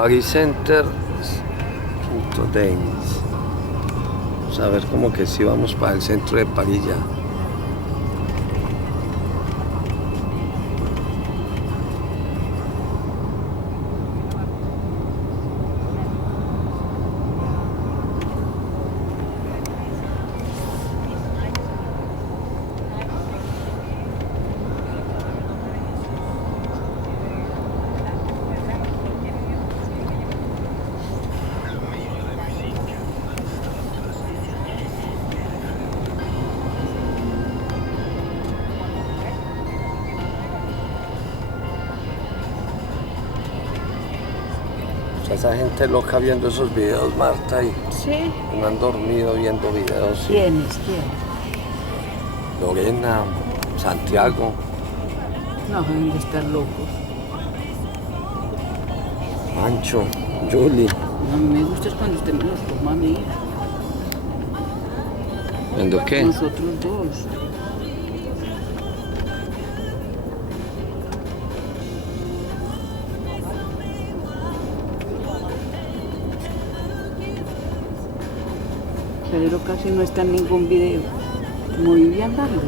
Paris Center. Dance. Vamos a ver como que si vamos para el centro de París ya. Esa gente loca viendo esos videos, Marta, y sí, no han dormido viendo videos. ¿quiénes? Lorena, Santiago. No, deben de estar locos. Pancho, Julie. No, me gusta es cuando usted me los toma a mí. ¿Viendo qué? Nosotros dos. Pedro casi no está en ningún video. Como vivía andando.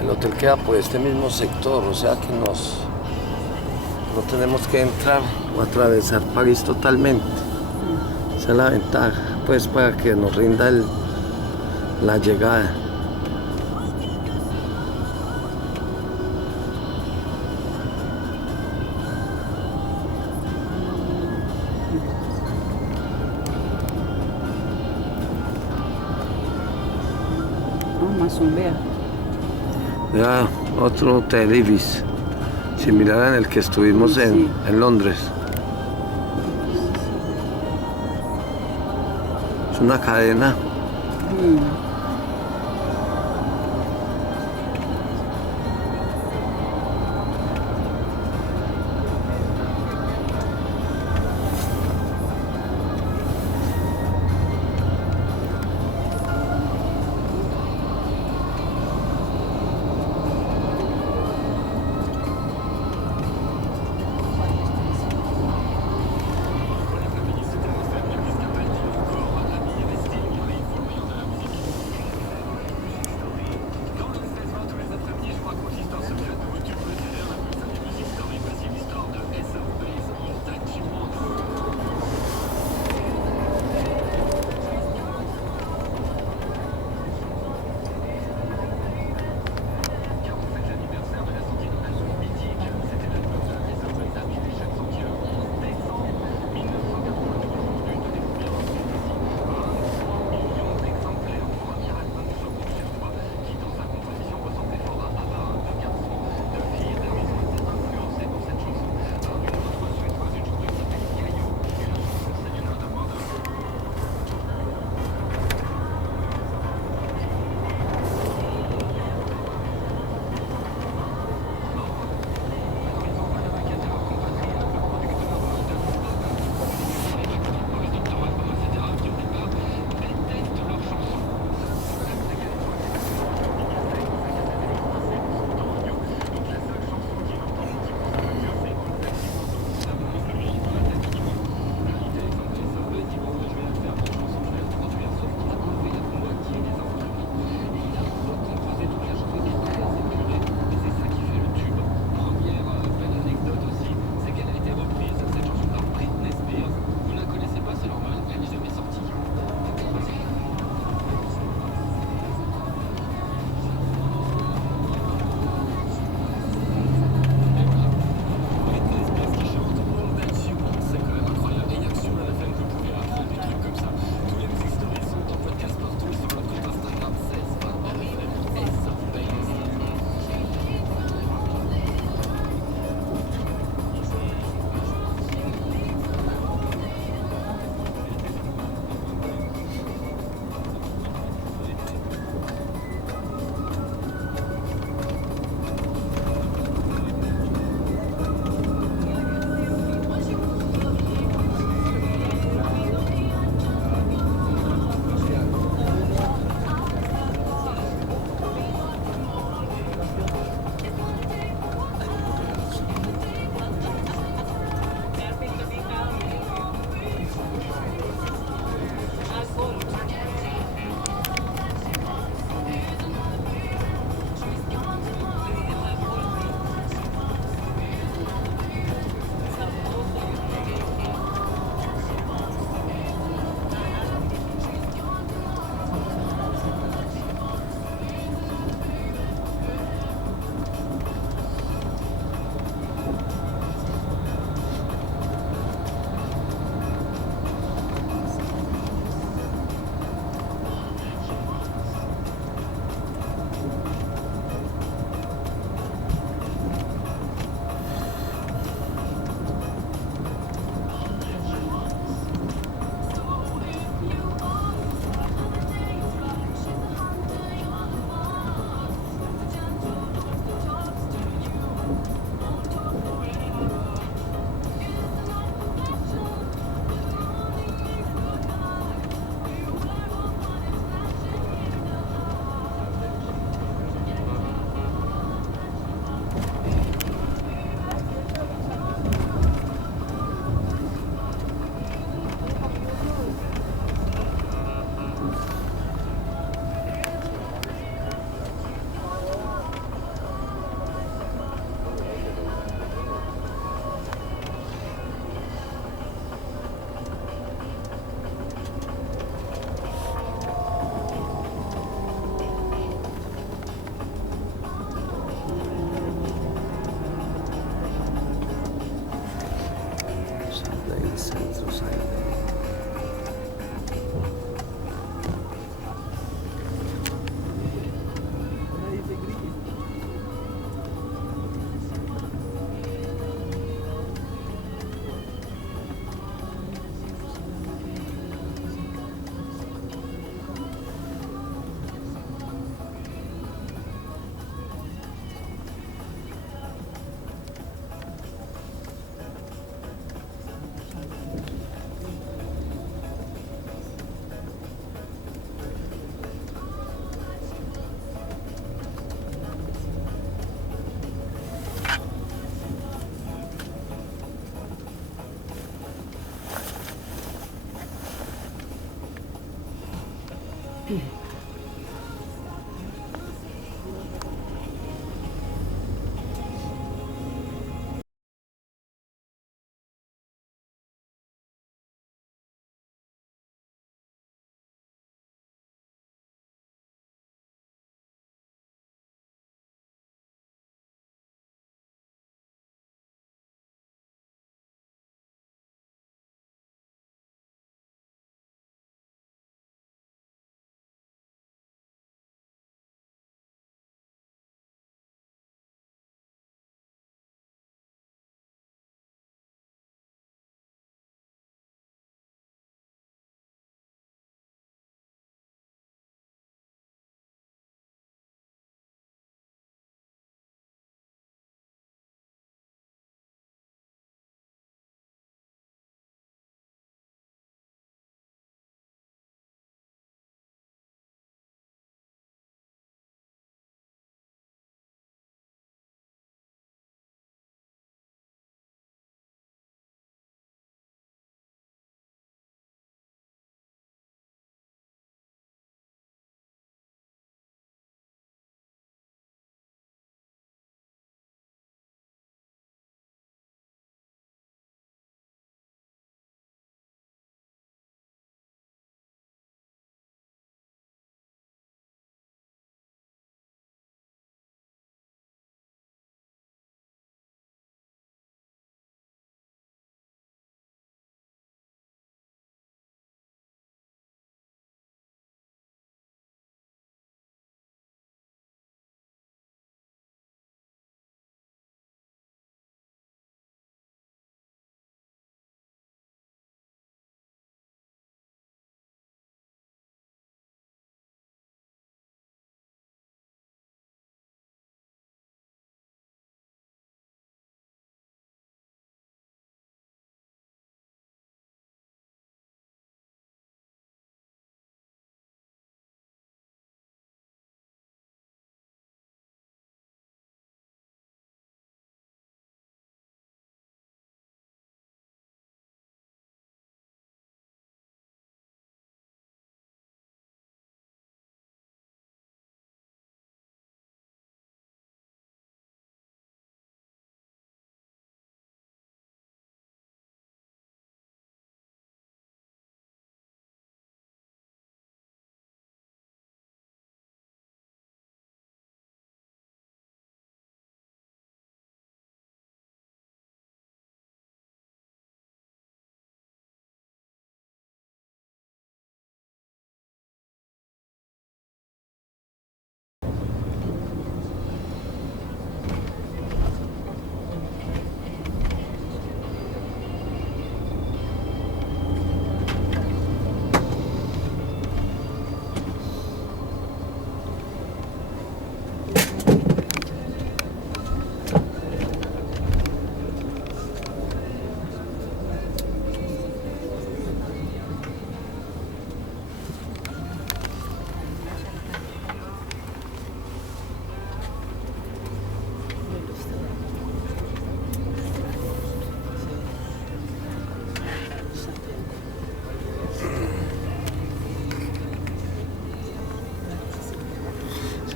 El hotel queda por este mismo sector, o sea que no tenemos que entrar o atravesar París totalmente. Esa es la ventaja, pues para que nos rinda la llegada. No, más un vea. Ya, otro hotel Ibis, similar en el que estuvimos Sí. en Londres. Es una cadena.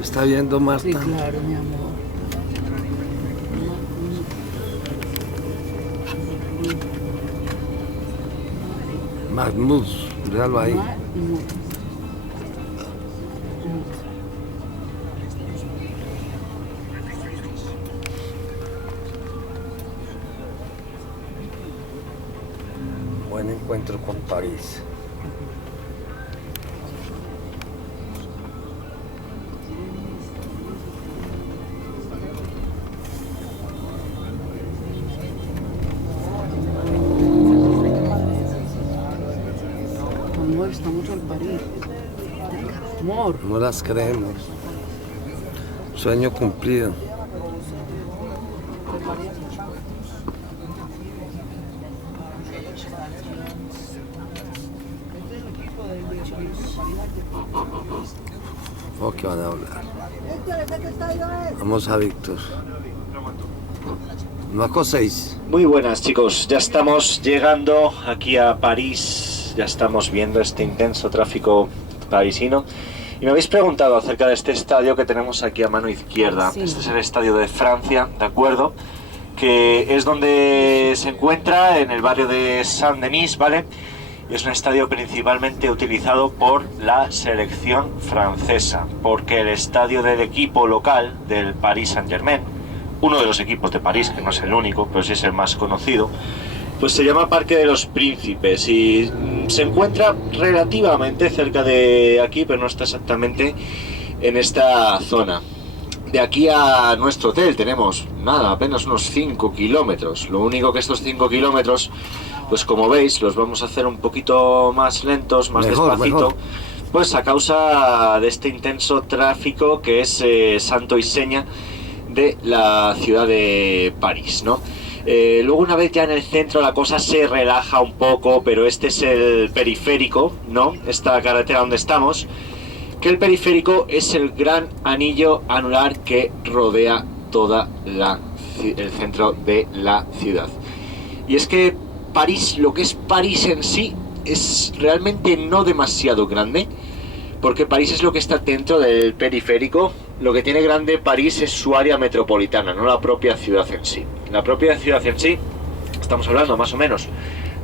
¿Está viendo, Marta? Sí, claro, mi amor. Mahmoud, véalo ahí. Buen encuentro con París. Amor, estamos en París. Amor. No las creemos. Sueño cumplido. ¿O qué van a hablar? Vamos a Víctor. No acoséis. Muy buenas, chicos, ya estamos llegando aquí a París, ya estamos viendo este intenso tráfico parisino y me habéis preguntado acerca de este estadio que tenemos aquí a mano izquierda. Sí. Este es el estadio de Francia, ¿de acuerdo? Que es donde se encuentra en el barrio de Saint-Denis, ¿vale? Y es un estadio principalmente utilizado por la selección francesa, porque el estadio del equipo local del Paris Saint-Germain, uno de los equipos de París, que no es el único, pero sí es el más conocido, pues se llama Parque de los Príncipes y se encuentra relativamente cerca de aquí, pero no está exactamente en esta zona. De aquí a nuestro hotel tenemos, nada, apenas unos 5 kilómetros. Lo único que estos 5 kilómetros, pues como veis, los vamos a hacer un poquito más lentos, más despacito, pues a causa de este intenso tráfico que es santo y seña de la ciudad de París, ¿no? Luego, una vez ya en el centro, la cosa se relaja un poco, pero este es el periférico, ¿no? Esta carretera donde estamos, que el periférico es el gran anillo anular que rodea toda el centro de la ciudad. Y es que París, lo que es París en sí, es realmente no demasiado grande, porque París es lo que está dentro del periférico. Lo que tiene grande París es su área metropolitana, no la propia ciudad en sí. La propia ciudad en sí, estamos hablando más o menos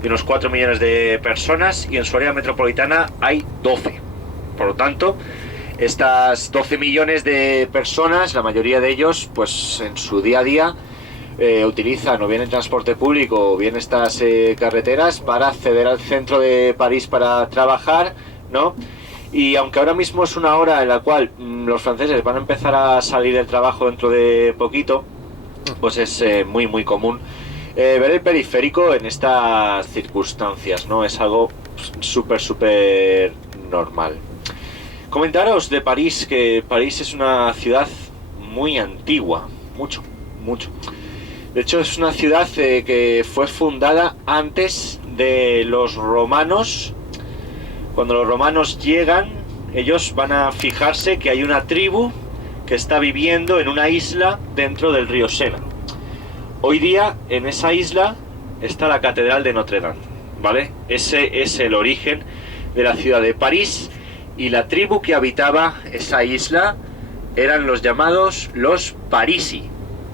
de unos 4 millones de personas y en su área metropolitana hay 12. Por lo tanto, estas 12 millones de personas, la mayoría de ellos, pues en su día a día utilizan o bien el transporte público o bien estas carreteras para acceder al centro de París para trabajar, ¿no? Y aunque ahora mismo es una hora en la cual los franceses van a empezar a salir del trabajo dentro de poquito, pues es muy común ver el periférico en estas circunstancias, ¿no? Es algo súper normal. Comentaros de París, que París es una ciudad muy antigua, mucho. De hecho, es una ciudad que fue fundada antes de los romanos. Cuando los romanos llegan, ellos van a fijarse que hay una tribu que está viviendo en una isla dentro del río Sena. Hoy día, en esa isla, está la Catedral de Notre Dame, ¿vale? Ese es el origen de la ciudad de París, y la tribu que habitaba esa isla eran los llamados los Parisi,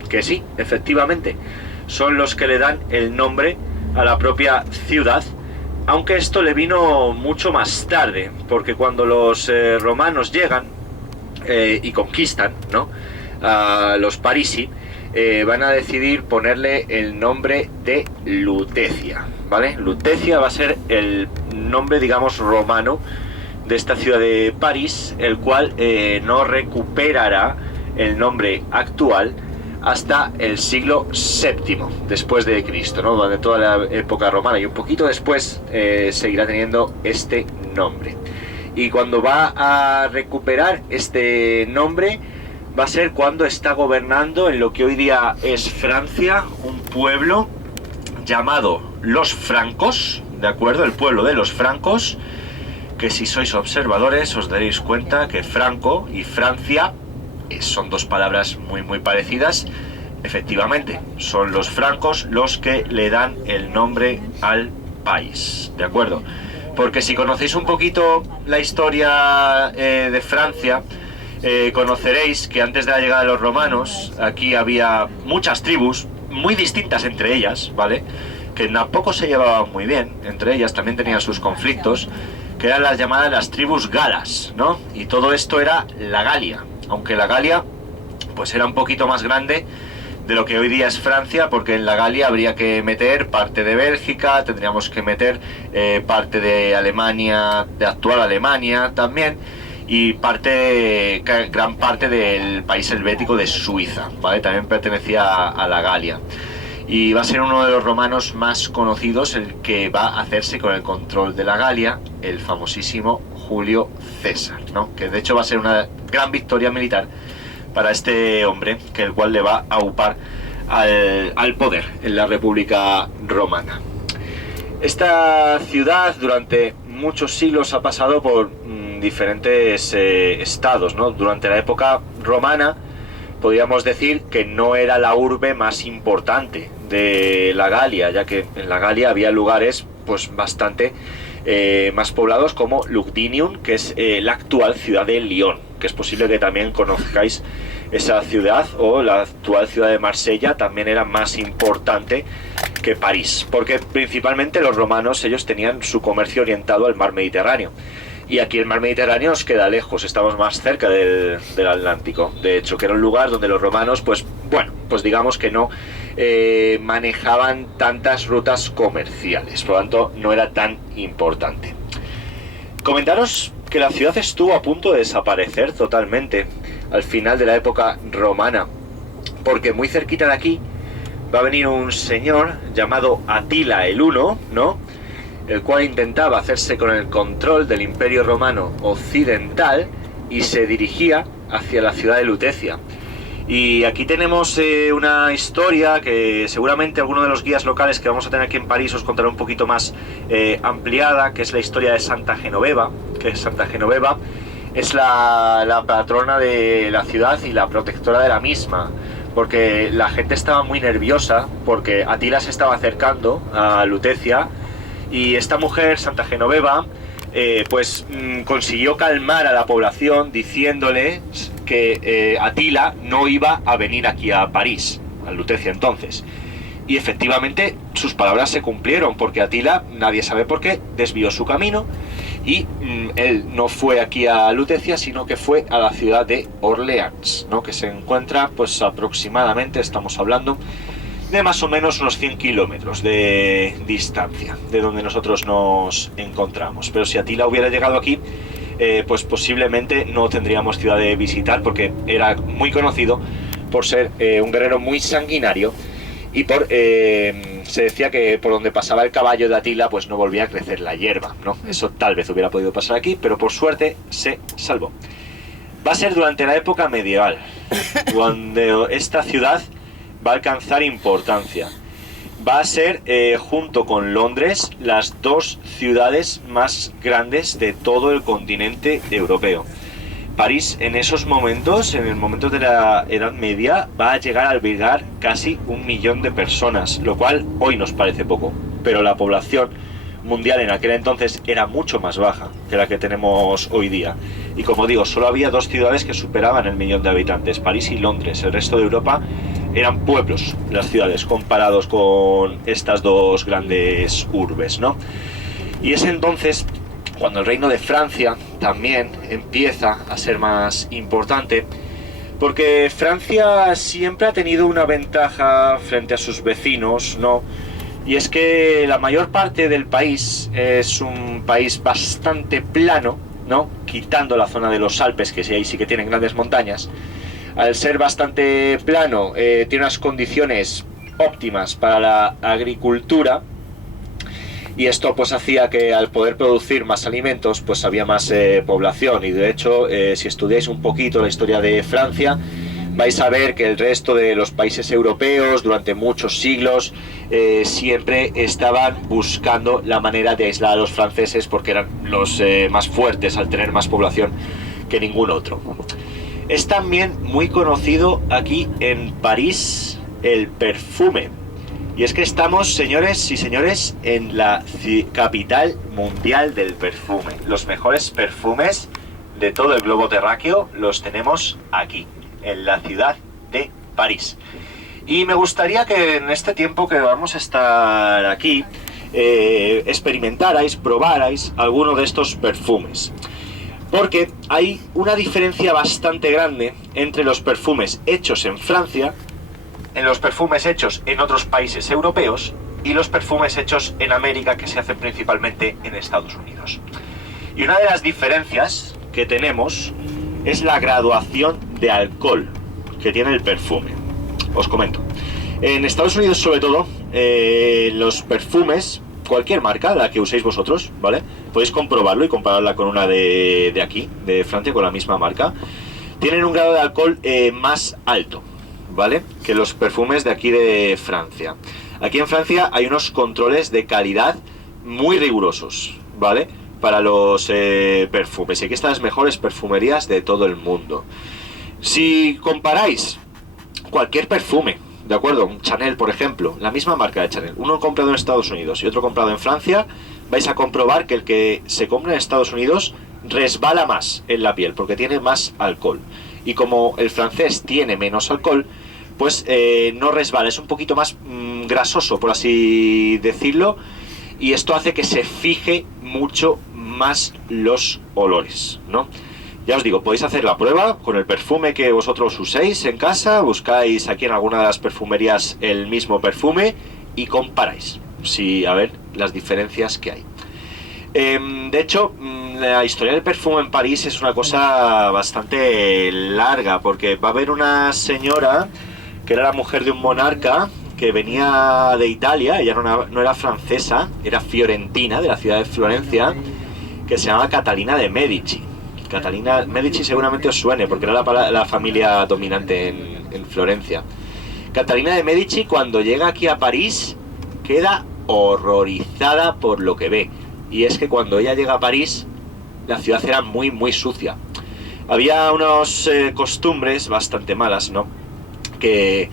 que sí, efectivamente, son los que le dan el nombre a la propia ciudad. Aunque esto le vino mucho más tarde, porque cuando los romanos llegan y conquistan, ¿no?, a los Parisi, van a decidir ponerle el nombre de Lutecia, ¿vale? Lutecia va a ser el nombre, digamos, romano de esta ciudad de París, el cual no recuperará el nombre actual hasta el siglo VII después de Cristo, ¿no? Durante toda la época romana y un poquito después seguirá teniendo este nombre. Y cuando va a recuperar este nombre va a ser cuando está gobernando en lo que hoy día es Francia un pueblo llamado los francos, ¿de acuerdo? El pueblo de los francos, que si sois observadores os daréis cuenta que Franco y Francia son dos palabras muy parecidas. Efectivamente, son los francos los que le dan el nombre al país, ¿de acuerdo? Porque si conocéis un poquito la historia de Francia, conoceréis que antes de la llegada de los romanos aquí había muchas tribus muy distintas entre ellas, ¿vale? Que tampoco se llevaban muy bien, entre ellas también tenían sus conflictos, que eran las llamadas las tribus galas, ¿no? Y todo esto era la Galia, aunque la Galia pues era un poquito más grande de lo que hoy día es Francia, porque en la Galia habría que meter parte de Bélgica, tendríamos que meter parte de Alemania, de actual Alemania también, y gran parte del país helvético de Suiza, ¿vale? También pertenecía a la Galia. Y va a ser uno de los romanos más conocidos el que va a hacerse con el control de la Galia, el famosísimo Julio César, ¿no? Que de hecho va a ser una gran victoria militar para este hombre, que el cual le va a upar al poder en la República Romana. Esta ciudad durante muchos siglos ha pasado por diferentes estados, ¿no? Durante la época romana podríamos decir que no era la urbe más importante de la Galia, ya que en la Galia había lugares pues bastante más poblados, como Lugdunum, que es la actual ciudad de Lyon, que es posible que también conozcáis esa ciudad, o la actual ciudad de Marsella también era más importante que París, porque principalmente los romanos, ellos tenían su comercio orientado al mar Mediterráneo, y aquí el mar Mediterráneo nos queda lejos, estamos más cerca del Atlántico, de hecho, que era un lugar donde los romanos, pues bueno, pues digamos que no manejaban tantas rutas comerciales, por lo tanto no era tan importante. Comentaros que la ciudad estuvo a punto de desaparecer totalmente al final de la época romana, porque muy cerquita de aquí va a venir un señor llamado Atila el Huno, ¿no? El cual intentaba hacerse con el control del Imperio Romano Occidental y se dirigía hacia la ciudad de Lutecia. Y aquí tenemos una historia que seguramente alguno de los guías locales que vamos a tener aquí en París os contará un poquito más ampliada, que es la historia de Santa Genoveva, que Santa Genoveva es la patrona de la ciudad y la protectora de la misma, porque la gente estaba muy nerviosa porque Atila se estaba acercando a Lutecia, y esta mujer, Santa Genoveva, consiguió calmar a la población diciéndole que Atila no iba a venir aquí a París, a Lutecia entonces. Y efectivamente sus palabras se cumplieron, porque Atila, nadie sabe por qué, desvió su camino y él no fue aquí a Lutecia, sino que fue a la ciudad de Orleans, ¿no? Que se encuentra pues aproximadamente, estamos hablando de más o menos unos 100 kilómetros de distancia de donde nosotros nos encontramos. Pero si Atila hubiera llegado aquí, pues posiblemente no tendríamos ciudad de visitar, porque era muy conocido por ser un guerrero muy sanguinario, y se decía que por donde pasaba el caballo de Atila pues no volvía a crecer la hierba, ¿no? Eso tal vez hubiera podido pasar aquí, pero por suerte se salvó. Va a ser durante la época medieval cuando esta ciudad va a alcanzar importancia. Va a ser, junto con Londres, las dos ciudades más grandes de todo el continente europeo. París en esos momentos, en el momento de la Edad Media, va a llegar a albergar casi 1 millón de personas, lo cual hoy nos parece poco, pero la población mundial en aquel entonces era mucho más baja que la que tenemos hoy día. Y como digo, solo había dos ciudades que superaban el 1 millón de habitantes, París y Londres. El resto de Europa eran pueblos, las ciudades, comparados con estas dos grandes urbes, ¿no? Y es entonces cuando el reino de Francia también empieza a ser más importante, porque Francia siempre ha tenido una ventaja frente a sus vecinos, ¿no? Y es que la mayor parte del país es un país bastante plano, ¿no? Quitando la zona de los Alpes, que sí, ahí sí que tienen grandes montañas. Al ser bastante plano, tiene unas condiciones óptimas para la agricultura, y esto pues hacía que al poder producir más alimentos pues había más población. Y de hecho, si estudiáis un poquito la historia de Francia, vais a ver que el resto de los países europeos durante muchos siglos siempre estaban buscando la manera de aislar a los franceses, porque eran los más fuertes al tener más población que ningún otro. Es también muy conocido aquí en París el perfume. Y es que estamos, señores y señores, en la capital mundial del perfume. Los mejores perfumes de todo el globo terráqueo los tenemos aquí, en la ciudad de París. Y me gustaría que en este tiempo que vamos a estar aquí, experimentarais, probarais alguno de estos perfumes. Porque hay una diferencia bastante grande entre los perfumes hechos en Francia, en los perfumes hechos en otros países europeos y los perfumes hechos en América, que se hacen principalmente en Estados Unidos. Y una de las diferencias que tenemos es la graduación de alcohol que tiene el perfume. Os comento. En Estados Unidos, sobre todo, los perfumes, cualquier marca, la que uséis vosotros, ¿vale? Podéis comprobarlo y compararla con una de aquí, de Francia, con la misma marca. Tienen un grado de alcohol más alto, ¿vale? Que los perfumes de aquí de Francia. Aquí en Francia hay unos controles de calidad muy rigurosos, ¿vale? Para los perfumes. Y aquí están las mejores perfumerías de todo el mundo. Si comparáis cualquier perfume, ¿de acuerdo? Un Chanel, por ejemplo, la misma marca de Chanel, uno comprado en Estados Unidos y otro comprado en Francia, vais a comprobar que el que se compra en Estados Unidos resbala más en la piel, porque tiene más alcohol. Y como el francés tiene menos alcohol, pues no resbala, es un poquito más grasoso, por así decirlo, y esto hace que se fije mucho más los olores, ¿no? Ya os digo, podéis hacer la prueba con el perfume que vosotros uséis en casa, buscáis aquí en alguna de las perfumerías el mismo perfume y comparáis, a ver las diferencias que hay. De hecho, la historia del perfume en París es una cosa bastante larga, porque va a haber una señora que era la mujer de un monarca que venía de Italia, ella no era francesa, era fiorentina, de la ciudad de Florencia, que se llama Catalina de Medici. Catalina Medici seguramente os suene, porque era la familia dominante en Florencia. Catalina de Medici, cuando llega aquí a París, queda horrorizada por lo que ve. Y es que cuando ella llega a París, la ciudad era muy, muy sucia. Había unas costumbres bastante malas, ¿no? Que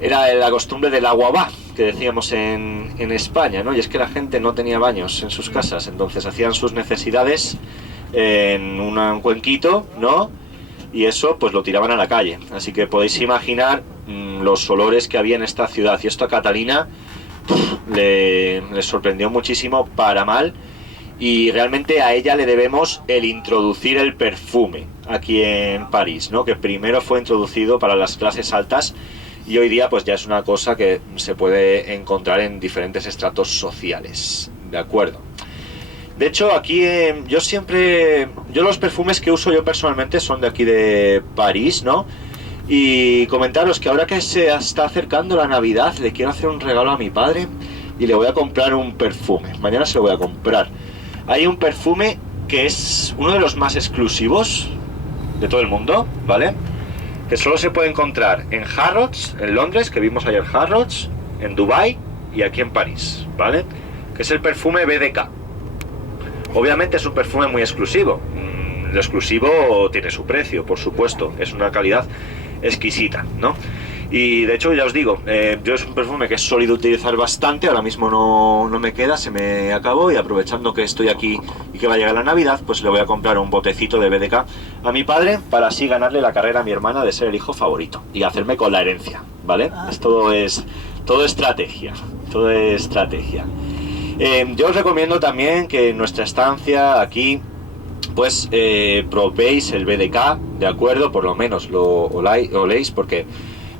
era la costumbre del agua va, que decíamos en España, ¿no? Y es que la gente no tenía baños en sus casas, entonces hacían sus necesidades en un cuenquito, ¿no? Y eso pues lo tiraban a la calle. Así que podéis imaginar los olores que había en esta ciudad. Y esto a Catalina le sorprendió muchísimo para mal. Y realmente a ella le debemos el introducir el perfume aquí en París, ¿no? Que primero fue introducido para las clases altas y hoy día pues ya es una cosa que se puede encontrar en diferentes estratos sociales, ¿de acuerdo? De hecho, aquí yo los perfumes que uso yo personalmente son de aquí de París, ¿no? Y comentaros que ahora que se está acercando la Navidad, le quiero hacer un regalo a mi padre y le voy a comprar un perfume. Mañana se lo voy a comprar. Hay un perfume que es uno de los más exclusivos de todo el mundo, ¿vale? Que solo se puede encontrar en Harrods, en Londres, que vimos ayer Harrods, en Dubai y aquí en París, ¿vale? Que es el perfume BDK. Obviamente es un perfume muy exclusivo. Lo exclusivo tiene su precio, por supuesto. Es una calidad exquisita, ¿no? Y de hecho ya os digo, yo es un perfume que he solido utilizar bastante. Ahora mismo no me queda, se me acabó. Y aprovechando que estoy aquí y que va a llegar la Navidad, pues le voy a comprar un botecito de BDK a mi padre, para así ganarle la carrera a mi hermana de ser el hijo favorito y hacerme con la herencia, ¿vale? Todo es estrategia, todo es estrategia. Yo os recomiendo también que en nuestra estancia aquí pues probéis el BDK, ¿de acuerdo? Por lo menos lo oléis, porque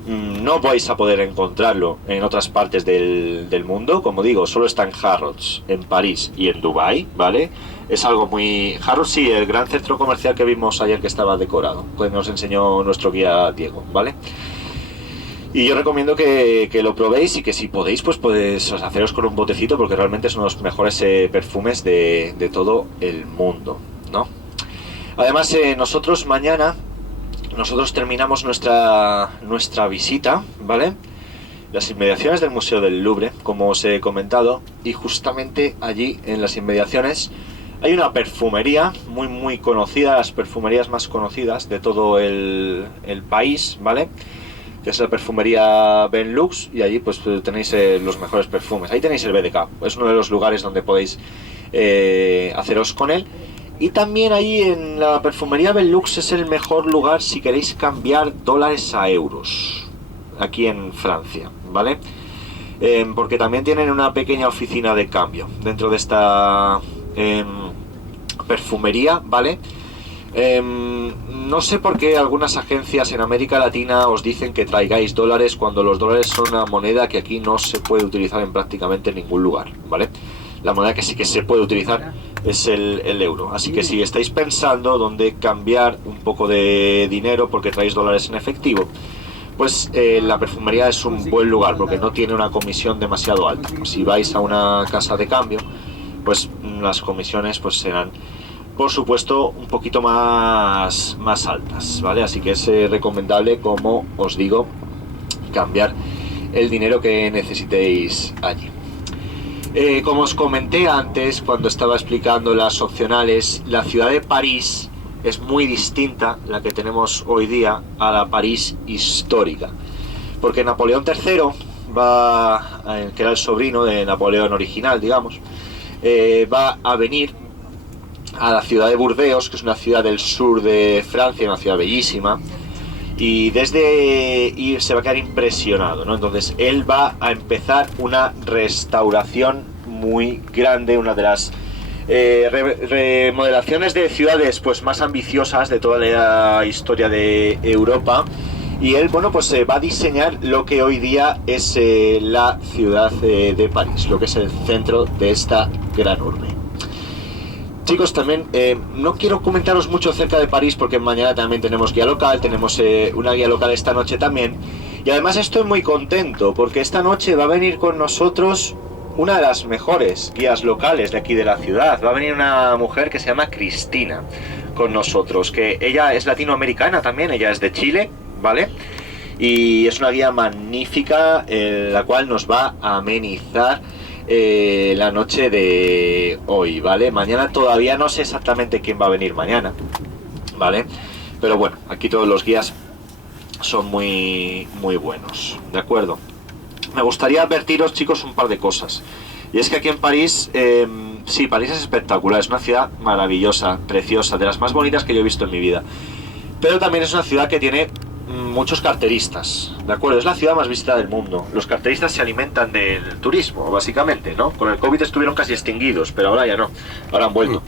no vais a poder encontrarlo en otras partes del mundo. Como digo, solo está en Harrods, en París y en Dubai, ¿vale? Es algo muy... Harrods, sí, el gran centro comercial que vimos ayer que estaba decorado, pues nos enseñó nuestro guía Diego, ¿vale? Y yo recomiendo que lo probéis y que si podéis, pues haceros con un botecito, porque realmente son los mejores perfumes de todo el mundo, ¿no? Además, nosotros mañana, terminamos nuestra visita, ¿vale? Las inmediaciones del Museo del Louvre, como os he comentado, y justamente allí, en las inmediaciones, hay una perfumería muy muy conocida, las perfumerías más conocidas de todo el país, ¿vale? Que es la perfumería Benelux, y allí pues tenéis los mejores perfumes. Ahí tenéis el BDK, es uno de los lugares donde podéis haceros con él. Y también ahí en la perfumería Benelux es el mejor lugar si queréis cambiar dólares a euros, aquí en Francia, ¿vale? Porque también tienen una pequeña oficina de cambio dentro de esta perfumería, ¿vale? No sé por qué algunas agencias en América Latina os dicen que traigáis dólares cuando los dólares son una moneda que aquí no se puede utilizar en prácticamente ningún lugar, ¿vale? La moneda que sí que se puede utilizar es el euro. Así que si estáis pensando dónde cambiar un poco de dinero porque traéis dólares en efectivo, pues la perfumería es un buen lugar porque no tiene una comisión demasiado alta. Si vais a una casa de cambio, pues las comisiones pues serán, por supuesto, un poquito más altas, ¿vale? Así que es recomendable, como os digo, cambiar el dinero que necesitéis allí. Como os comenté antes, cuando estaba explicando las opcionales, la ciudad de París es muy distinta, la que tenemos hoy día, a la París histórica. Porque Napoleón III, que era el sobrino de Napoleón original, digamos, va a venir a la ciudad de Burdeos, que es una ciudad del sur de Francia, una ciudad bellísima, y se va a quedar impresionado, ¿no? Entonces él va a empezar una restauración muy grande, una de las remodelaciones de ciudades pues más ambiciosas de toda la historia de Europa, y él, bueno, pues va a diseñar lo que hoy día es la ciudad de París, lo que es el centro de esta gran urbe. Chicos, también no quiero comentaros mucho acerca de París porque mañana también tenemos guía local, tenemos una guía local esta noche también, y además estoy muy contento porque esta noche va a venir con nosotros una de las mejores guías locales de aquí de la ciudad. Va a venir una mujer que se llama Cristina con nosotros, que ella es latinoamericana también, ella es de Chile, ¿vale? Y es una guía magnífica, la cual nos va a amenizar la noche de hoy, ¿vale? Mañana todavía no sé exactamente quién va a venir mañana, ¿vale? Pero bueno, aquí todos los guías son muy buenos, ¿de acuerdo? Me gustaría advertiros, chicos, un par de cosas. Y es que aquí en París, sí, París es espectacular, es una ciudad maravillosa, preciosa, de las más bonitas que yo he visto en mi vida. Pero también es una ciudad que tiene muchos carteristas, ¿de acuerdo? Es la ciudad más visitada del mundo. Los carteristas se alimentan del turismo, básicamente, ¿no? Con el COVID estuvieron casi extinguidos, pero ahora ya no, ahora han vuelto.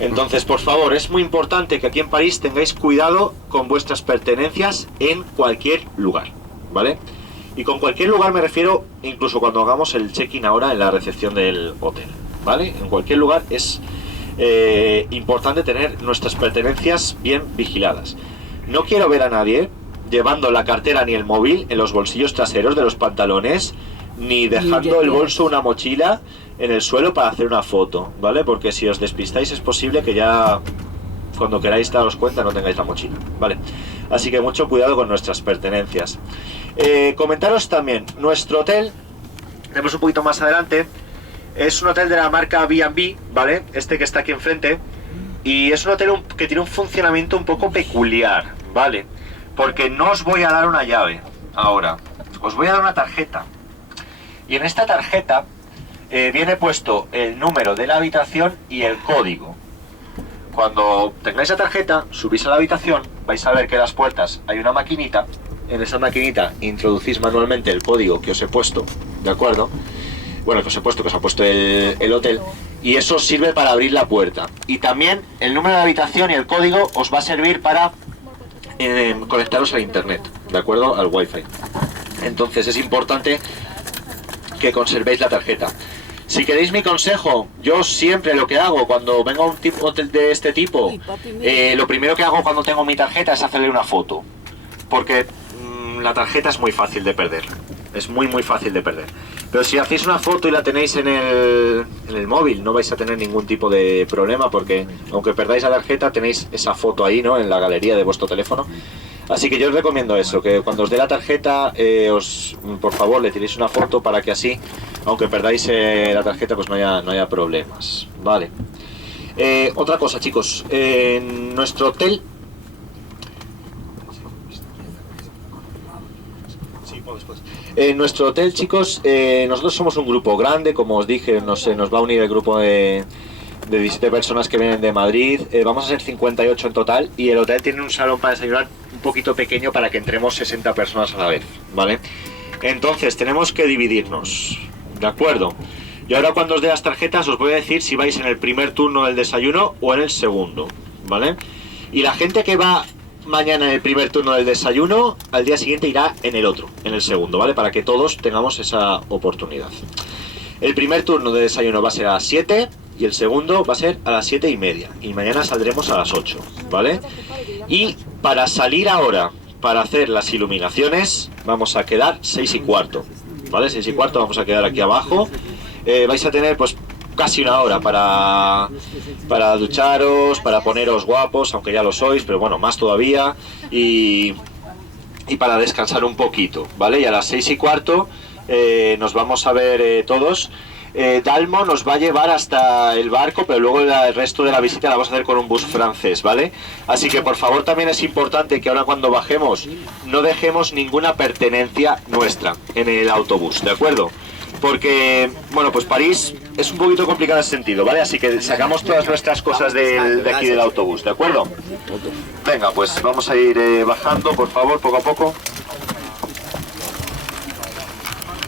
Entonces, por favor, es muy importante que aquí en París tengáis cuidado con vuestras pertenencias en cualquier lugar, ¿vale? Y con cualquier lugar me refiero incluso cuando hagamos el check-in ahora en la recepción del hotel, ¿vale? En cualquier lugar es importante tener nuestras pertenencias bien vigiladas. No quiero ver a nadie llevando la cartera ni el móvil en los bolsillos traseros de los pantalones, ni dejando el bolso, una mochila en el suelo para hacer una foto, ¿vale? Porque si os despistáis es posible que ya cuando queráis daros cuenta no tengáis la mochila, ¿vale? Así que mucho cuidado con nuestras pertenencias. Comentaros también, nuestro hotel, tenemos un poquito más adelante, es un hotel de la marca B&B, ¿vale? Este que está aquí enfrente, y es un hotel que tiene un funcionamiento un poco peculiar, ¿vale? Porque no os voy a dar una llave ahora, os voy a dar una tarjeta, y en esta tarjeta viene puesto el número de la habitación y el código. Cuando tengáis la tarjeta, subís a la habitación, vais a ver que en las puertas hay una maquinita. En esa maquinita introducís manualmente el código que os he puesto, ¿de acuerdo? Bueno, que os he puesto, que os ha puesto el hotel, y eso os sirve para abrir la puerta. Y también el número de habitación y el código os va a servir para conectaros a internet, ¿de acuerdo? Al wifi. Entonces es importante que conservéis la tarjeta. Si queréis mi consejo, yo siempre lo que hago cuando vengo a un hotel de este tipo, lo primero que hago cuando tengo mi tarjeta es hacerle una foto, porque la tarjeta es muy fácil de perder, es muy fácil de perder. Pero si hacéis una foto y la tenéis en el móvil, no vais a tener ningún tipo de problema, porque aunque perdáis la tarjeta tenéis esa foto ahí, ¿no? En la galería de vuestro teléfono. Así que yo os recomiendo eso, que cuando os dé la tarjeta, por favor, le tiréis una foto para que así, aunque perdáis la tarjeta, pues no haya problemas, ¿vale? Otra cosa, chicos, en nuestro hotel... En nuestro hotel, chicos, nosotros somos un grupo grande, como os dije, nos va a unir el grupo de de 17 personas que vienen de Madrid. Vamos a ser 58 en total y el hotel tiene un salón para desayunar un poquito pequeño para que entremos 60 personas a la vez, ¿vale? Entonces tenemos que dividirnos, ¿de acuerdo? Y ahora cuando os dé las tarjetas os voy a decir si vais en el primer turno del desayuno o en el segundo, ¿vale? Y la gente que va mañana en el primer turno del desayuno, al día siguiente irá en el otro, en el segundo, ¿vale? Para que todos tengamos esa oportunidad. El primer turno de desayuno va a ser a las 7 y el segundo va a ser a las 7:30. Y mañana saldremos a las 8, ¿vale? Y para salir ahora, para hacer las iluminaciones, vamos a quedar 6:15, ¿vale? 6:15 vamos a quedar aquí abajo. Vais a tener pues casi una hora para ducharos, para poneros guapos, aunque ya lo sois, pero bueno, más todavía. Y para descansar un poquito, ¿vale? Y a las 6:15 nos vamos a ver todos. Dalmo nos va a llevar hasta el barco, pero luego el resto de la visita la vamos a hacer con un bus francés, ¿vale? Así que por favor también es importante que ahora cuando bajemos no dejemos ninguna pertenencia nuestra en el autobús, ¿de acuerdo? Porque, bueno, pues París es un poquito complicado en ese sentido, ¿vale? Así que sacamos todas nuestras cosas de aquí del autobús, ¿de acuerdo? Venga, pues vamos a ir bajando, por favor, poco a poco.